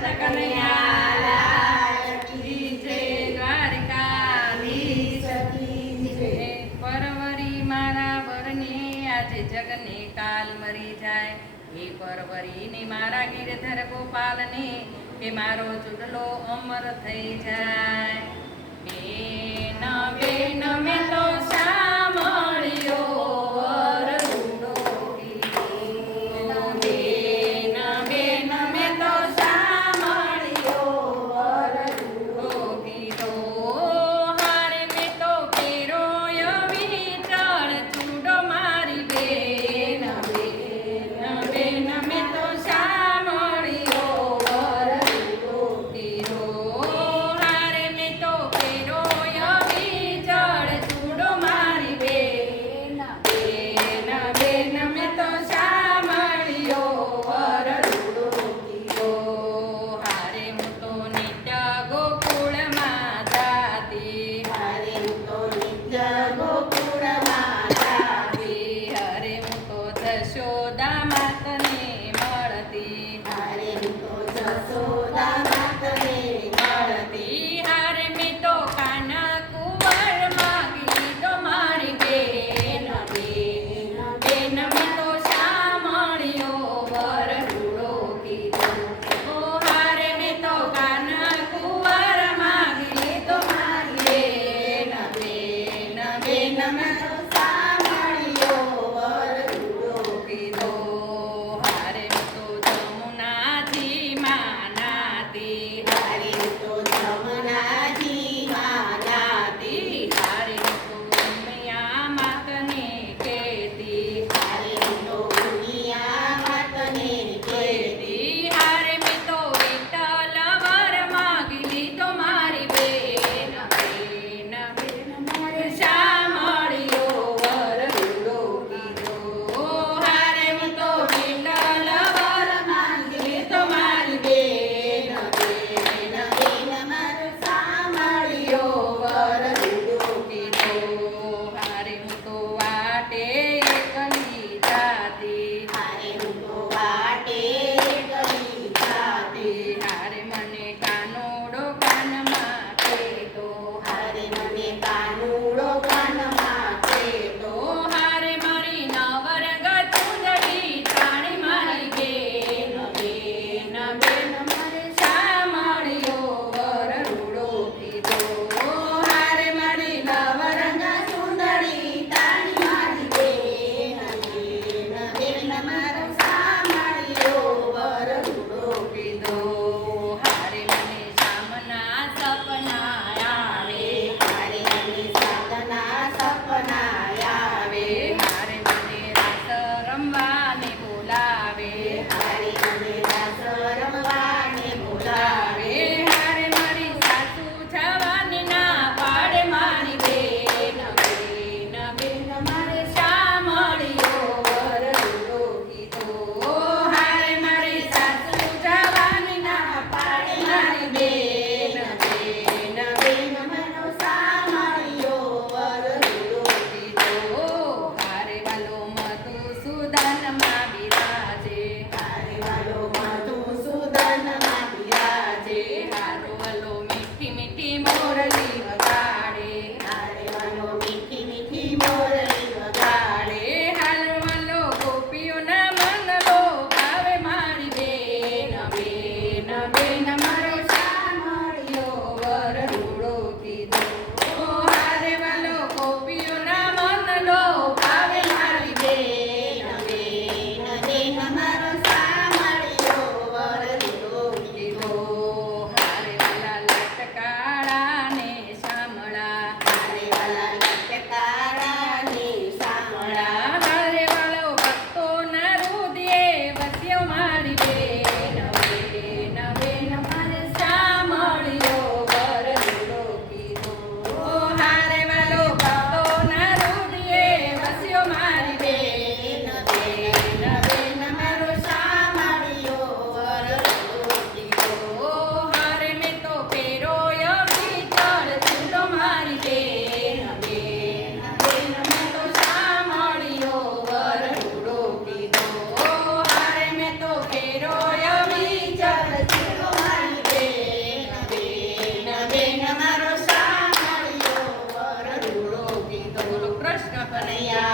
કૃષ્ણ કનૈયા લાલ કી જય. દ્વારકાધીશ કી જય. પરવરી મારા વરને આજે જગને કાલ મરી જાય. હે પરવરીને મારા ગિરધર ગોપાલને કે મારો ચૂડલો અમર થઈ જાય. બેન બેન મેં તો સાંભળ્યો વરડુડો કીધો. બેન બેન મેં તો સાંભળ્યો વરડુડો કીધો. હારે મેં તો પહેર્યો વિચળ ચૂડો મારી બેન. બેન બેન મેં તો સાંભળ્યો વરડુડો કીધો. હારે મેં તો પહેર્યો વિચળ કનૈયા